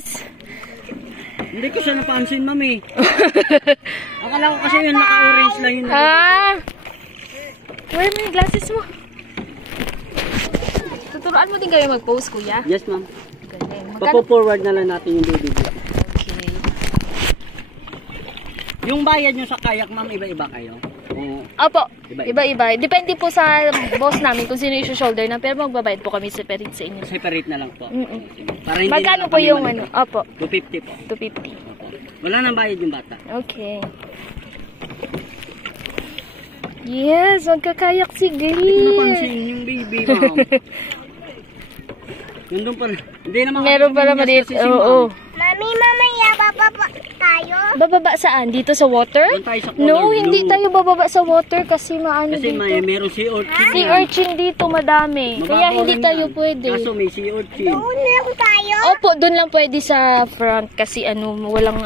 Yes! Hindi ko siya napansin, mami. Akala ko kasi yun, naka-orange lang yun. Where mo yung glasses mo? Tuturuan mo din kayo mag-pose, kuya? Yes, ma'am. Galing. Papo-forward na lang natin yung baby. Okay. Yung bayad nyo sa kayak, ma'am, iba-iba kayo? Opo, iba-iba. Depende po sa boss namin kung sino yung shoulder na, pero magbabayad po kami separate sa inyo. Separate na lang po. Para hindi magkano po yung ano? Opo. 250 po. 250. Opo. Wala nang bayad yung bata. Okay. Yes, magkakayak si Glee. Hindi ko napansin yung baby, ma'am. Yun doon pala. Hindi naman. Meron pala maliit. Oo. Mami, mamaya bababa tayo. Bababa saan? Dito sa water? Tayo sa No, hindi tayo bababa sa water kasi maano kasi dito. Kasi meron sea urchin. Sea urchin dito, madami. Kaya hindi tayo pwede. Kaso may sea urchin. Doon lang tayo. Opo, doon lang pwede sa front kasi ano, walang